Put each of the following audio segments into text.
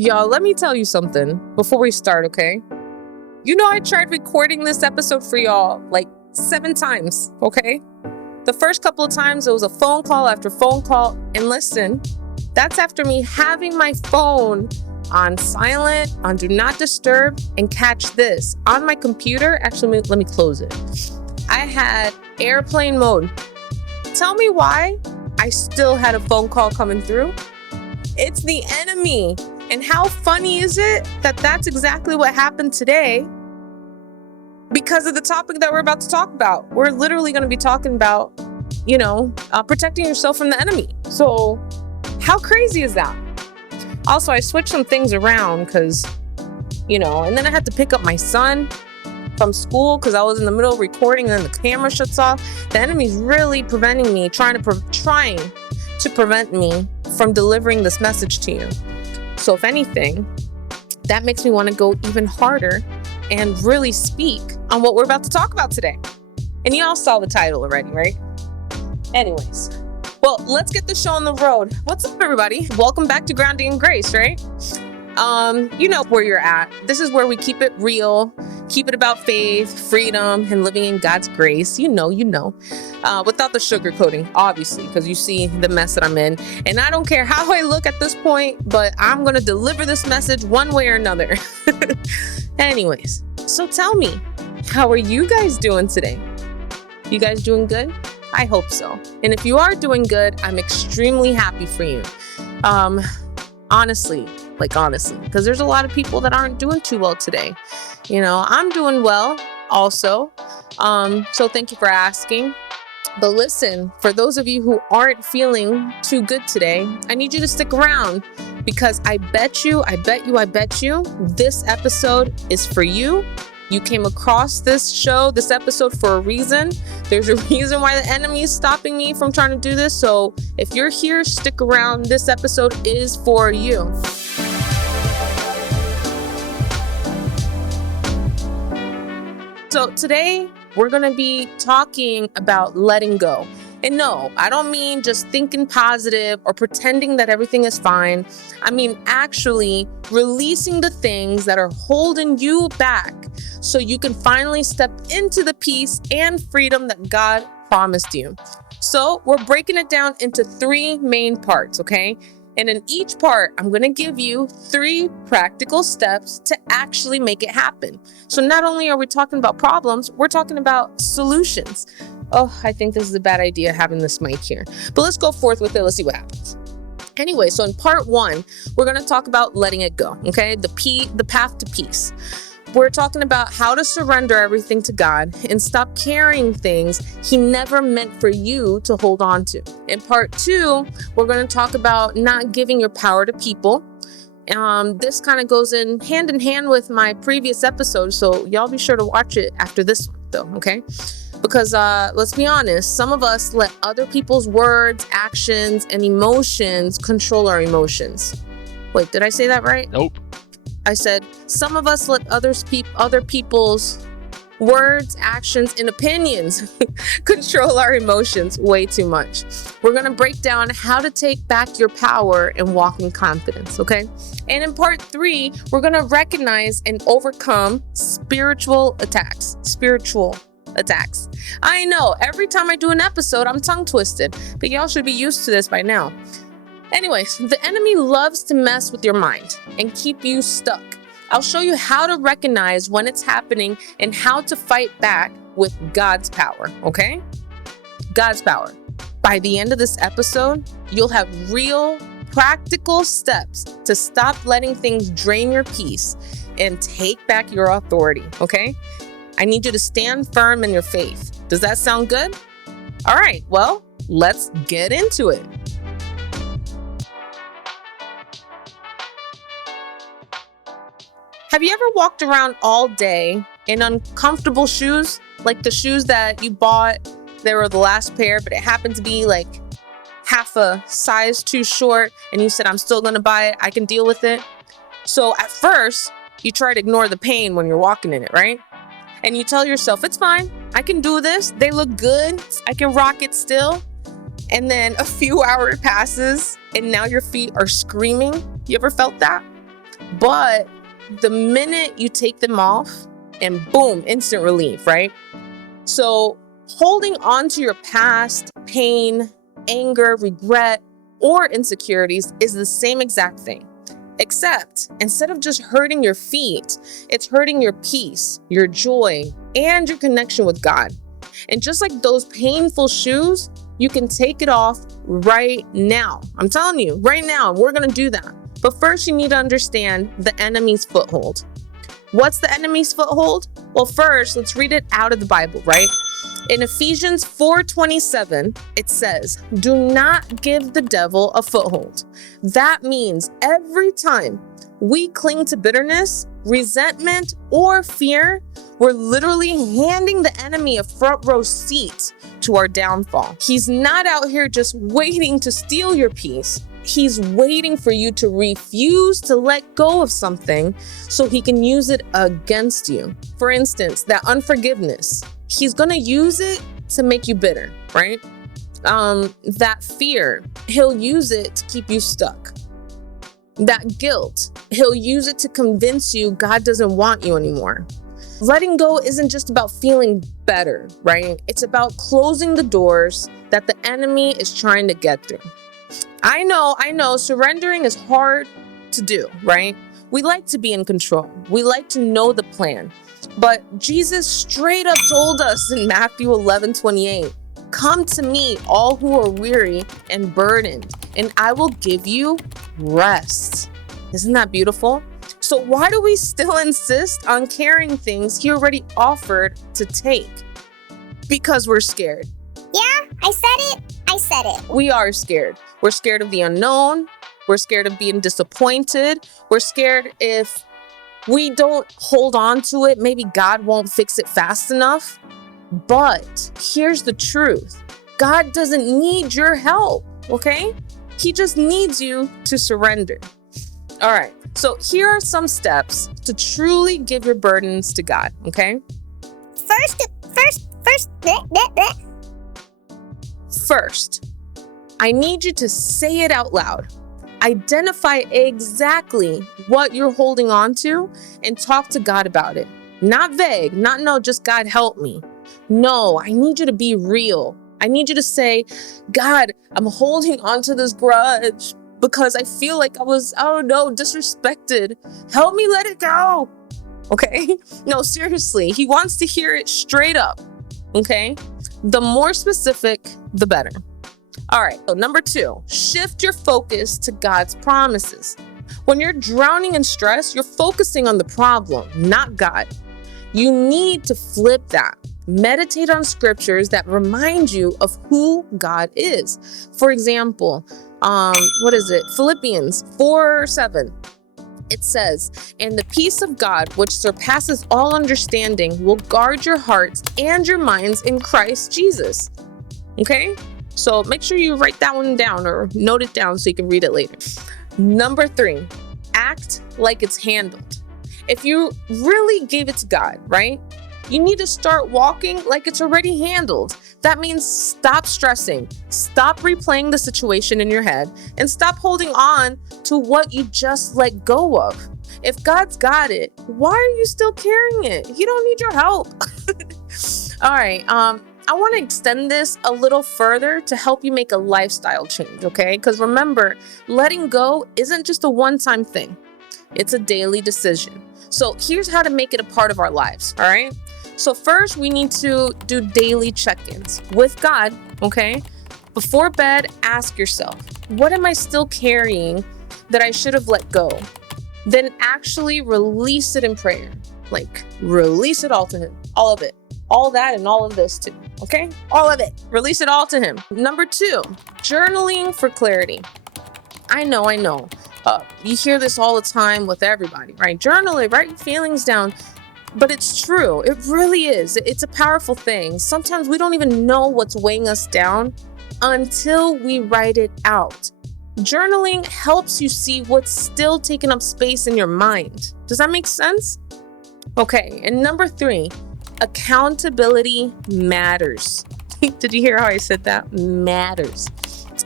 Y'all, let me tell you something before we start, okay? You know, I tried recording this episode for y'all like 7 times, okay? The first couple of times it was a phone call after phone call. And listen, that's after me having my phone on silent, on do not disturb, and catch this. On my computer, actually, let me close it. I had airplane mode. Tell me why I still had a phone call coming through. It's the enemy. And how funny is it that that's exactly what happened today because of the topic that we're about to talk about? We're literally going to be talking about, protecting yourself from the enemy. So how crazy is that? Also, I switched some things around because, and then I had to pick up my son from school because I was in the middle of recording and then the camera shuts off. The enemy's really preventing me, trying to prevent me from delivering this message to you. So if anything, that makes me want to go even harder and really speak on what we're about to talk about today. And you all saw the title already, right? Anyways, well, let's get the show on the road. What's up, everybody? Welcome back to Grounding in Grace, right? You know where you're at. This is where we keep it real, keep it about faith, freedom, and living in God's grace. You know, without the sugarcoating, obviously, because you see the mess that I'm in. And I don't care how I look at this point, but I'm going to deliver this message one way or another. Anyways, so tell me, how are you guys doing today? You guys doing good? I hope so. And if you are doing good, I'm extremely happy for you. Honestly, because there's a lot of people that aren't doing too well today. I'm doing well also. So thank you for asking. But listen, for those of you who aren't feeling too good today, I need you to stick around because I bet you, this episode is for you. You came across this episode for a reason. There's a reason why the enemy is stopping me from trying to do this. So if you're here, stick around. This episode is for you. So today we're going to be talking about letting go. And no, I don't mean just thinking positive or pretending that everything is fine. I mean actually releasing the things that are holding you back so you can finally step into the peace and freedom that God promised you. So we're breaking it down into 3 main parts, okay? And in each part, I'm going to give you 3 practical steps to actually make it happen. So not only are we talking about problems, we're talking about solutions. Oh, I think this is a bad idea having this mic here. But let's go forth with it. Let's see what happens. Anyway, so in part 1, we're going to talk about letting it go, okay? The path to peace. We're talking about how to surrender everything to God and stop carrying things He never meant for you to hold on to. In part 2, we're going to talk about not giving your power to people. This kind of goes hand in hand with my previous episode, so y'all be sure to watch it after this one, though, okay? Because let's be honest, some of us let other people's words, actions, and emotions control our emotions. Wait, did I say that right? Nope. I said, some of us let other people's words, actions, and opinions control our emotions way too much. We're going to break down how to take back your power and walk in confidence, okay? And in part 3, we're going to recognize and overcome spiritual attacks. I know, every time I do an episode, I'm tongue twisted, but y'all should be used to this by now. Anyways, the enemy loves to mess with your mind and keep you stuck. I'll show you how to recognize when it's happening and how to fight back with God's power, okay? God's power. By the end of this episode, you'll have real, practical steps to stop letting things drain your peace and take back your authority, okay? I need you to stand firm in your faith. Does that sound good? All right, well, let's get into it. Have you ever walked around all day in uncomfortable shoes? Like the shoes that you bought, they were the last pair, but it happened to be like half a size too short, and you said, I'm still gonna buy it, I can deal with it. So at first, you try to ignore the pain when you're walking in it, right? And you tell yourself, it's fine, I can do this, they look good, I can rock it still. And then a few hours passes, and now your feet are screaming. You ever felt that? But the minute you take them off, and boom, instant relief, right? So holding on to your past, pain, anger, regret, or insecurities is the same exact thing. Except instead of just hurting your feet, it's hurting your peace, your joy, and your connection with God. And just like those painful shoes, you can take it off right now. I'm telling you, right now, we're gonna do that. But first, you need to understand the enemy's foothold. What's the enemy's foothold? Well, first, let's read it out of the Bible, right? In Ephesians 4:27, it says, "Do not give the devil a foothold." That means every time we cling to bitterness, resentment, or fear, we're literally handing the enemy a front row seat to our downfall. He's not out here just waiting to steal your peace. He's waiting for you to refuse to let go of something so he can use it against you. For instance, that unforgiveness, he's gonna use it to make you bitter, right? That fear, he'll use it to keep you stuck. That guilt, he'll use it to convince you God doesn't want you anymore. Letting go isn't just about feeling better, right? It's about closing the doors that the enemy is trying to get through. I know, surrendering is hard to do, right? We like to be in control. We like to know the plan. But Jesus straight up told us in Matthew 11:28, "Come to me, all who are weary and burdened, and I will give you rest." Isn't that beautiful? So why do we still insist on carrying things he already offered to take? Because we're scared. Yeah, I said it. We are scared. We're scared of the unknown. We're scared of being disappointed. We're scared if we don't hold on to it, maybe God won't fix it fast enough. But here's the truth. God doesn't need your help, okay? He just needs you to surrender. All right, so here are some steps to truly give your burdens to God, okay? First, I need you to say it out loud. Identify exactly what you're holding on to and talk to God about it. Not vague, not no, just God help me. No, I need you to be real. I need you to say, God, I'm holding on to this grudge because I feel like I was, disrespected. Help me let it go. Okay? No, seriously, he wants to hear it straight up. Okay? The more specific, the better. All right, so number 2, shift your focus to God's promises. When you're drowning in stress, you're focusing on the problem, not God. You need to flip that. Meditate on scriptures that remind you of who God is. For example, Philippians 4:7. It says, "And the peace of God, which surpasses all understanding, will guard your hearts and your minds in Christ Jesus." Okay? So make sure you write that one down or note it down so you can read it later. Number 3, act like it's handled. If you really gave it to God, right? You need to start walking like it's already handled. That means stop stressing, stop replaying the situation in your head, and stop holding on to what you just let go of. If God's got it, why are you still carrying it? He don't need your help. All right, I want to extend this a little further to help you make a lifestyle change, okay? Because remember, letting go isn't just a one-time thing. It's a daily decision. So here's how to make it a part of our lives, all right? So first, we need to do daily check-ins with God, okay? Before bed, ask yourself, what am I still carrying that I should have let go? Then actually release it in prayer. Like, release it all to Him, all of it. All that and all of this too, okay? All of it. Release it all to Him. Number 2, journaling for clarity. I know. You hear this all the time with everybody, right? Journal it, write your feelings down. But it's true. It really is. It's a powerful thing. Sometimes we don't even know what's weighing us down until we write it out. Journaling helps you see what's still taking up space in your mind. Does that make sense? Okay, and number 3, accountability matters. Did you hear how I said that? Matters.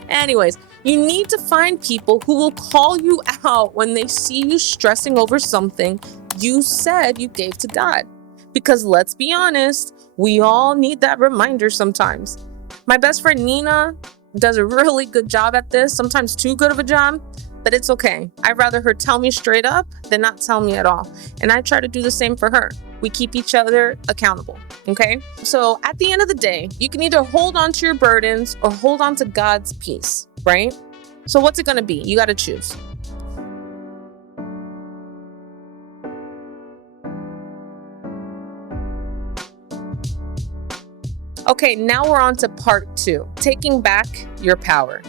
Anyways, You need to find people who will call you out when they see you stressing over something you said you gave to God. Because let's be honest, we all need that reminder sometimes. My best friend Nina does a really good job at this, sometimes too good of a job, but it's okay. I'd rather her tell me straight up than not tell me at all. And I try to do the same for her. We keep each other accountable, okay? So at the end of the day, you can either hold on to your burdens or hold on to God's peace, right? So what's it gonna be? You gotta choose. Okay, now we're on to part 2, taking back your power.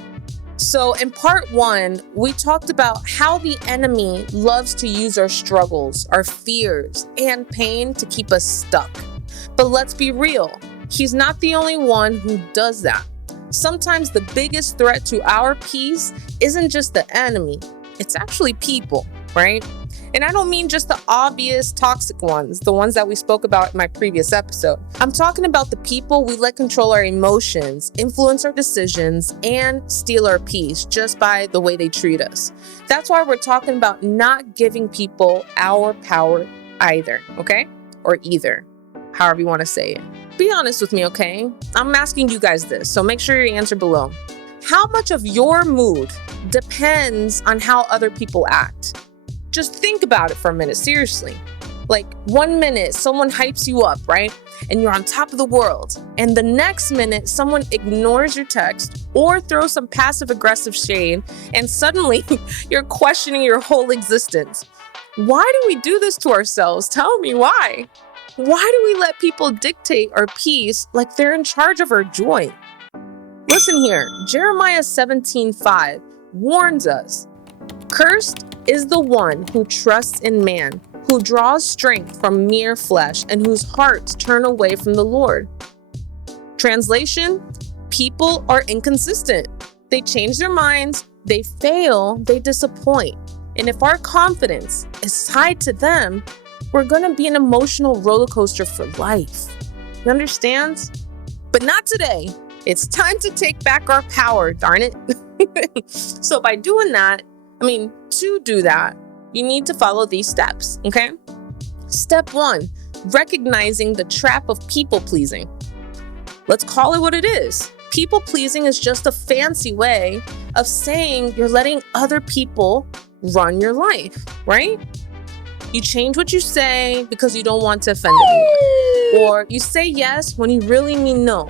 So in part 1, we talked about how the enemy loves to use our struggles, our fears, and pain to keep us stuck. But let's be real, he's not the only one who does that. Sometimes the biggest threat to our peace isn't just the enemy, it's actually people, right? And I don't mean just the obvious toxic ones, the ones that we spoke about in my previous episode. I'm talking about the people we let control our emotions, influence our decisions, and steal our peace just by the way they treat us. That's why we're talking about not giving people our power either, okay? Or either, however you want to say it. Be honest with me, okay? I'm asking you guys this, so make sure you answer below. How much of your mood depends on how other people act? Just think about it for a minute, seriously. Like 1 minute, someone hypes you up, right? And you're on top of the world. And the next minute, someone ignores your text or throws some passive aggressive shade, and suddenly you're questioning your whole existence. Why do we do this to ourselves? Tell me why. Why do we let people dictate our peace like they're in charge of our joy? Listen here, Jeremiah 17:5 warns us, "Cursed is the one who trusts in man, who draws strength from mere flesh, and whose hearts turn away from the Lord." Translation, people are inconsistent. They change their minds, they fail, they disappoint. And if our confidence is tied to them, we're gonna be an emotional roller coaster for life. You understand? But not today. It's time to take back our power, darn it. So by doing that, to do that, you need to follow these steps, okay? Step 1, recognizing the trap of people pleasing. Let's call it what it is. People pleasing is just a fancy way of saying you're letting other people run your life, right? You change what you say because you don't want to offend anyone. Or you say yes when you really mean no.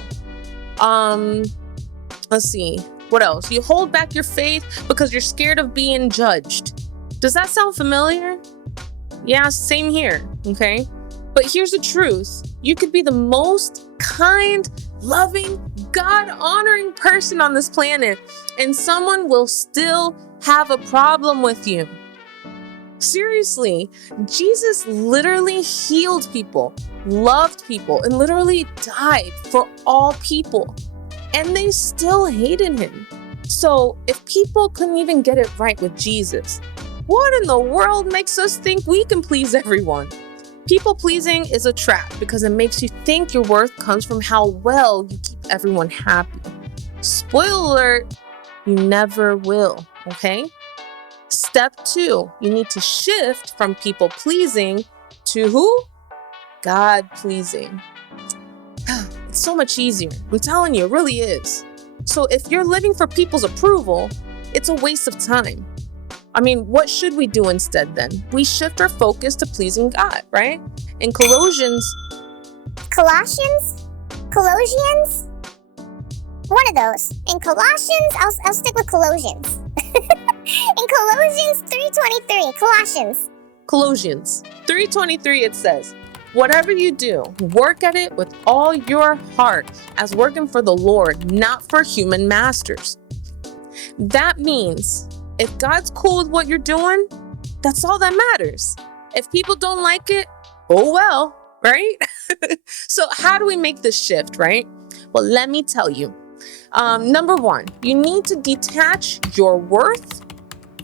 Let's see. What else? You hold back your faith because you're scared of being judged. Does that sound familiar? Yeah, same here, okay? But here's the truth. You could be the most kind, loving, God-honoring person on this planet, and someone will still have a problem with you. Seriously, Jesus literally healed people, loved people, and literally died for all people. And they still hated him. So if people couldn't even get it right with Jesus, what in the world makes us think we can please everyone? People pleasing is a trap because it makes you think your worth comes from how well you keep everyone happy. Spoiler alert, you never will, okay? Step 2, you need to shift from people pleasing to who? God pleasing. It's so much easier. I'm telling you, it really is. So if you're living for people's approval, it's a waste of time. What should we do instead then? We shift our focus to pleasing God, right? In Colossians? One of those. In Colossians, I'll stick with Colossians. In Colossians 3:23, Colossians 3:23, it says, "Whatever you do, work at it with all your heart, as working for the Lord, not for human masters." That means if God's cool with what you're doing, that's all that matters. If people don't like it, oh well, right? So how do we make this shift, right? Well, let me tell you. Number 1, you need to detach your worth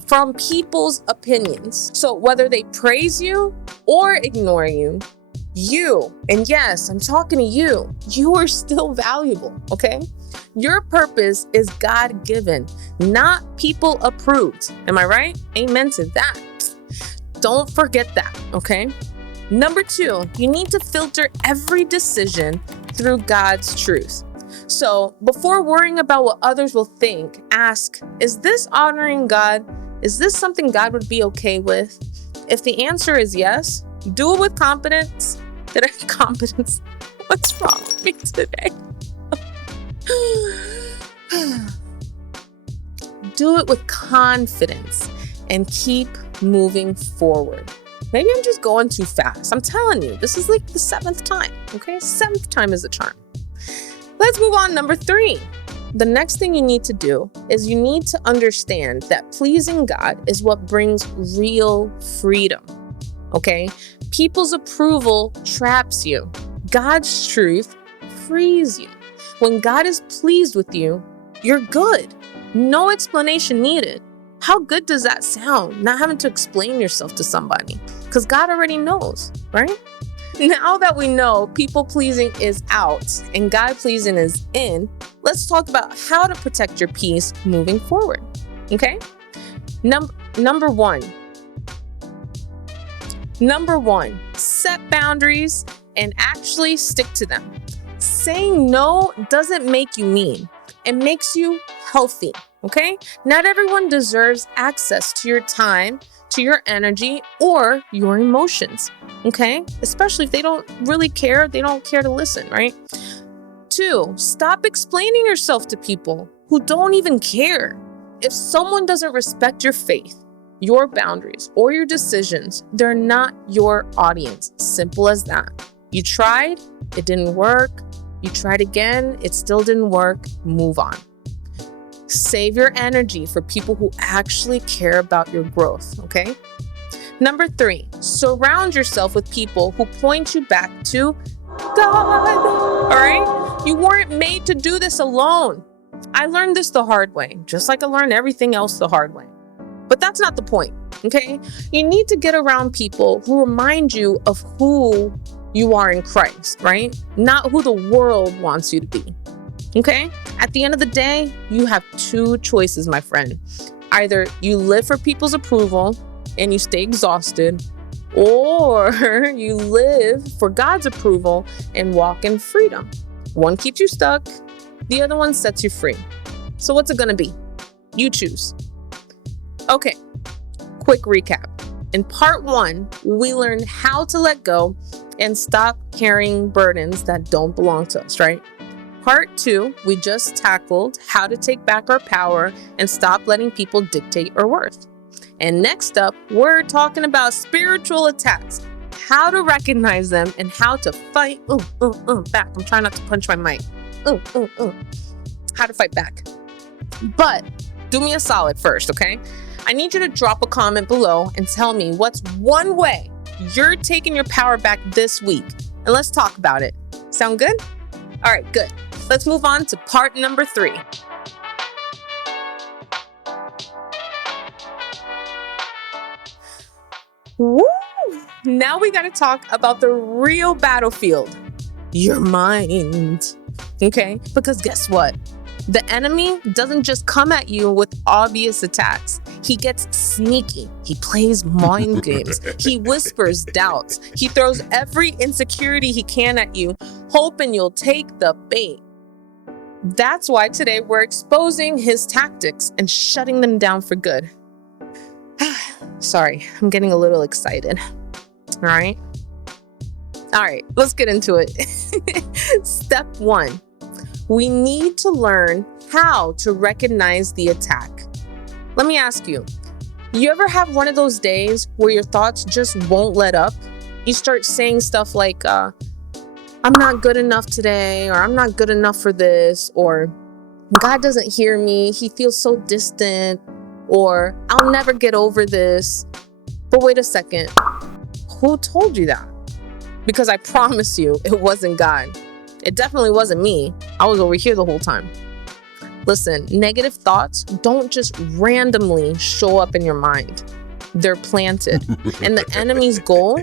from people's opinions. So whether they praise you or ignore you, and yes, I'm talking to you are still valuable, okay? Your purpose is God-given, not people-approved. Am I right? Amen to that. Don't forget that, okay? Number 2, you need to filter every decision through God's truth. So before worrying about what others will think, ask, is this honoring God? Is this something God would be okay with? If the answer is yes, do it with confidence. Competence. What's wrong with me today? Do it with confidence and keep moving forward. Maybe I'm just going too fast. I'm telling you, this is like the 7th time, okay? 7th time is a charm. Let's move on. Number 3. The next thing you need to do is you need to understand that pleasing God is what brings real freedom, okay? People's approval traps you. God's truth frees you. When God is pleased with you, you're good. No explanation needed. How good does that sound? Not having to explain yourself to somebody, because God already knows, right? Now that we know people pleasing is out and God pleasing is in, let's talk about how to protect your peace moving forward. Okay? Number one, set boundaries and actually stick to them. Saying no doesn't make you mean. It makes you healthy. Okay? Not everyone deserves access to your time, to your energy, or your emotions. Okay? Especially if they don't really care, they don't care to listen, right? 2, stop explaining yourself to people who don't even care. If someone doesn't respect your faith, your boundaries, or your decisions, they're not your audience. Simple as that. You tried, it didn't work. You tried again, it still didn't work. Move on. Save your energy for people who actually care about your growth, okay? Number 3, surround yourself with people who point you back to God, all right? You weren't made to do this alone. I learned this the hard way, just like I learned everything else the hard way. But that's not the point, okay? You need to get around people who remind you of who you are in Christ, right? Not who the world wants you to be. Okay? At the end of the day, you have 2 choices, my friend. Either you live for people's approval and you stay exhausted, or you live for God's approval and walk in freedom. One keeps you stuck, the other one sets you free. So what's it gonna be? You choose. Okay, quick recap. In part 1, we learned how to let go and stop carrying burdens that don't belong to us, right? Part 2, we just tackled how to take back our power and stop letting people dictate our worth. And next up, we're talking about spiritual attacks, how to recognize them and how to fight back. I'm trying not to punch my mic. How to fight back. But do me a solid first, okay? I need you to drop a comment below and tell me what's one way you're taking your power back this week. And let's talk about it. Sound good? All right, good. Let's move on to part number 3. Woo! Now we got to talk about the real battlefield, your mind. Okay? Because guess what? The enemy doesn't just come at you with obvious attacks. He gets sneaky. He plays mind games. He whispers doubts. He throws every insecurity he can at you, hoping you'll take the bait. That's why today we're exposing his tactics and shutting them down for good. Sorry, I'm getting a little excited. All right, let's get into it. Step 1. We need to learn how to recognize the attack. Let me ask you, you ever have one of those days where your thoughts just won't let up? You start saying stuff like, I'm not good enough today, or I'm not good enough for this, or God doesn't hear me, he feels so distant, or I'll never get over this. But wait a second, who told you that? Because I promise you, it wasn't God. It definitely wasn't me. I was over here the whole time. Listen, negative thoughts don't just randomly show up in your mind. They're planted. And the enemy's goal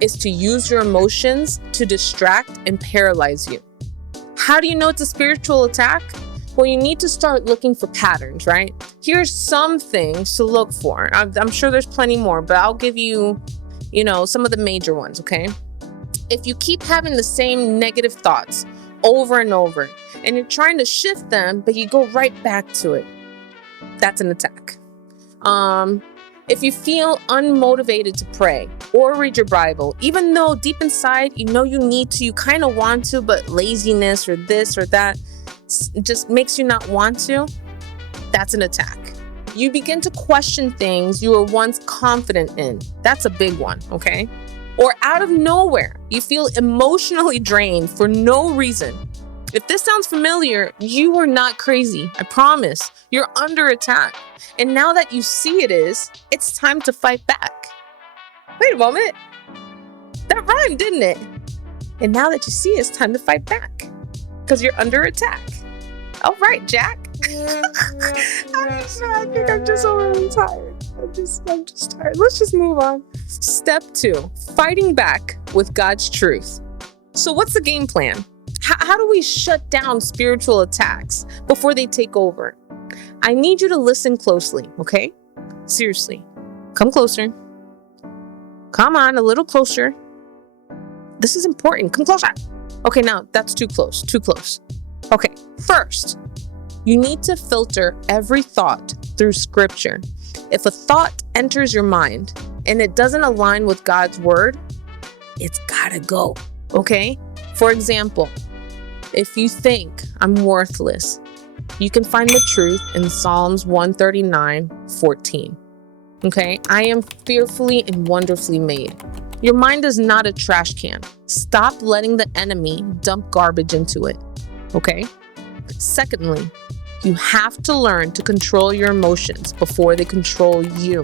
is to use your emotions to distract and paralyze you. How do you know it's a spiritual attack? Well, you need to start looking for patterns, right? Here's some things to look for. I'm sure there's plenty more, but I'll give you, some of the major ones, okay? If you keep having the same negative thoughts over and over, and you're trying to shift them, but you go right back to it, that's an attack. If you feel unmotivated to pray or read your Bible, even though deep inside you know you need to, you kind of want to, but laziness or this or that just makes you not want to, that's an attack. You begin to question things you were once confident in. That's a big one, okay? Or out of nowhere, you feel emotionally drained for no reason. If this sounds familiar, you are not crazy. I promise. You're under attack. And now that you see it's time to fight back. Wait a moment. That rhymed, didn't it? And now that you see it's time to fight back because you're under attack. All right, Jack. I think I'm just overly tired. I'm just tired. Let's just move on. Step 2, fighting back with God's truth. So what's the game plan? How do we shut down spiritual attacks before they take over? I need you to listen closely, okay? Seriously. Come closer. Come on, a little closer. This is important. Come closer. Okay, now that's too close. Okay, first, you need to filter every thought through scripture. If a thought enters your mind and it doesn't align with God's word, it's gotta go, okay? For example, if you think I'm worthless, you can find the truth in Psalms 139:14. Okay? I am fearfully and wonderfully made. Your mind is not a trash can. Stop letting the enemy dump garbage into it. Okay? Secondly, you have to learn to control your emotions before they control you.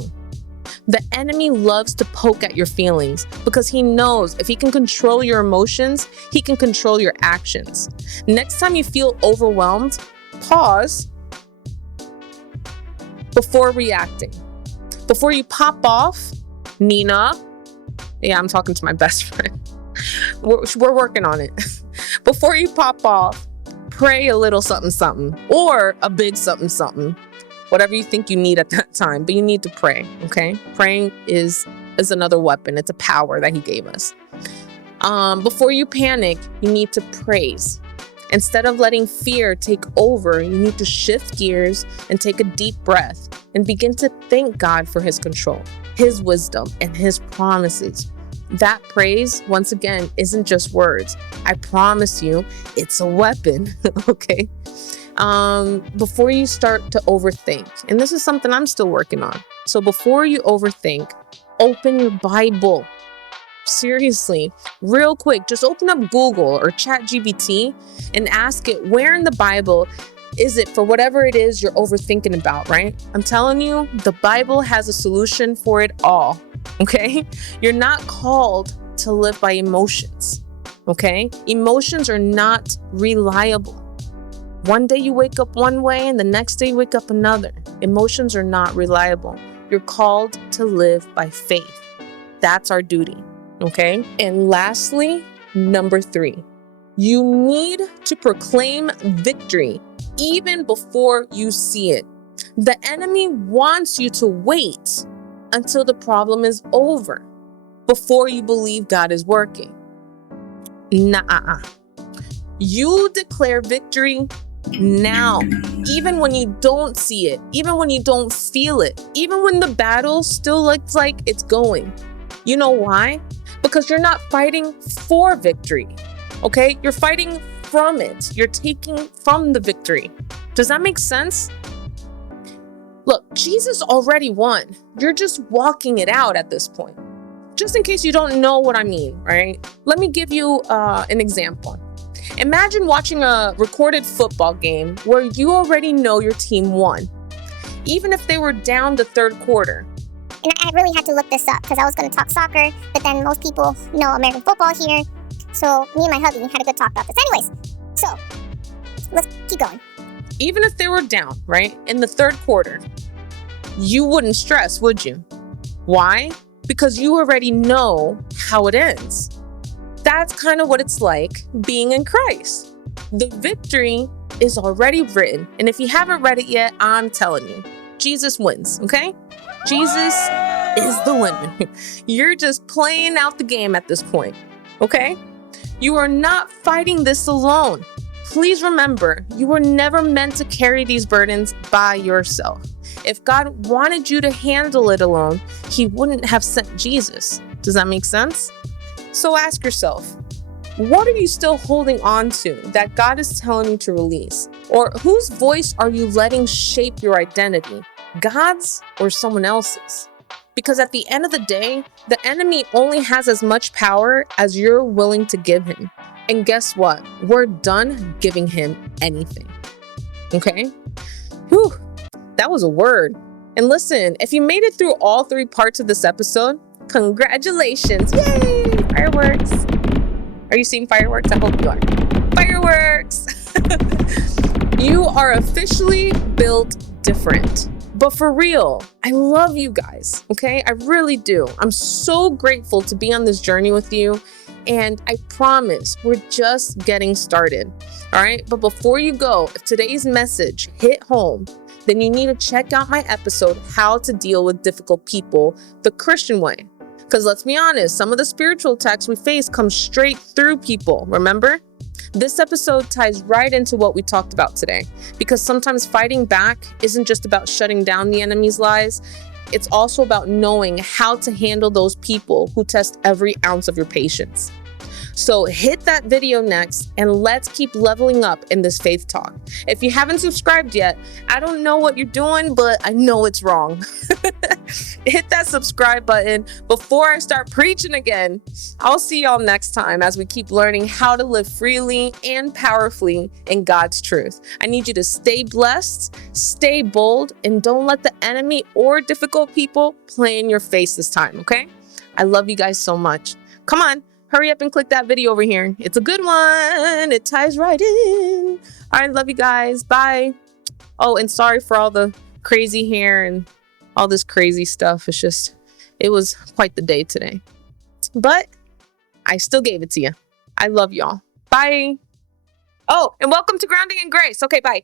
The enemy loves to poke at your feelings because he knows if he can control your emotions, he can control your actions. Next time you feel overwhelmed, pause before reacting. Before you pop off, Nina, yeah, I'm talking to my best friend. We're working on it. Before you pop off, pray a little something or a big something. Whatever you think you need at that time, but you need to pray, okay? Praying is another weapon. It's a power that he gave us. Before you panic, you need to praise. Instead of letting fear take over, you need to shift gears and take a deep breath and begin to thank God for his control, his wisdom, and his promises. That praise, once again, isn't just words. I promise you, it's a weapon, okay? Before you start to overthink, and this is something I'm still working on. So before you overthink, open your Bible. Seriously, real quick, just open up Google or ChatGPT and ask it, where in the Bible is it for whatever it is you're overthinking about, right? I'm telling you, the Bible has a solution for it all, okay? You're not called to live by emotions, okay? Emotions are not reliable. One day you wake up one way and the next day you wake up another. Emotions are not reliable. You're called to live by faith. That's our duty, okay? And lastly, number 3, you need to proclaim victory even before you see it. The enemy wants you to wait until the problem is over before you believe God is working. Nah. You declare victory now, even when you don't see it, even when you don't feel it, even when the battle still looks like it's going. You know why? Because you're not fighting for victory, okay? You're fighting from it. You're taking from the victory. Does that make sense? Look, Jesus already won. You're just walking it out at this point. Just in case you don't know what I mean, right? Let me give you an example. Imagine watching a recorded football game where you already know your team won, even if they were down the third quarter. And I really had to look this up because I was going to talk soccer, but then most people know American football here. So me and my hubby had a good talk about this. Anyways, so let's keep going. Even if they were down, right, in the third quarter, you wouldn't stress, would you? Why? Because you already know how it ends. That's kind of what it's like being in Christ. The victory is already written. And if you haven't read it yet, I'm telling you, Jesus wins, okay? Jesus is the winner. You're just playing out the game at this point, okay? You are not fighting this alone. Please remember, you were never meant to carry these burdens by yourself. If God wanted you to handle it alone, He wouldn't have sent Jesus. Does that make sense? So ask yourself, what are you still holding on to that God is telling you to release? Or whose voice are you letting shape your identity? God's or someone else's? Because at the end of the day, the enemy only has as much power as you're willing to give him. And guess what? We're done giving him anything. Okay? Whew, that was a word. And listen, if you made it through all 3 parts of this episode, congratulations. Yay! Fireworks. Are you seeing fireworks? I hope you are. Fireworks! You are officially built different. But for real, I love you guys, okay? I really do. I'm so grateful to be on this journey with you. And I promise we're just getting started, all right? But before you go, if today's message hit home, then you need to check out my episode, How to Deal with Difficult People the Christian Way. Because let's be honest, some of the spiritual attacks we face come straight through people, remember? This episode ties right into what we talked about today, because sometimes fighting back isn't just about shutting down the enemy's lies. It's also about knowing how to handle those people who test every ounce of your patience. So hit that video next and let's keep leveling up in this faith talk. If you haven't subscribed yet, I don't know what you're doing, but I know it's wrong. Hit that subscribe button before I start preaching again. I'll see y'all next time as we keep learning how to live freely and powerfully in God's truth. I need you to stay blessed, stay bold, and don't let the enemy or difficult people play in your face this time, okay? I love you guys so much. Come on. Hurry up and click that video over here. It's a good one. It ties right in. All right, love you guys. Bye. Oh, and sorry for all the crazy hair and all this crazy stuff. It was quite the day today. But I still gave it to you. I love y'all. Bye. Oh, and welcome to Grounding in Grace. Okay, bye.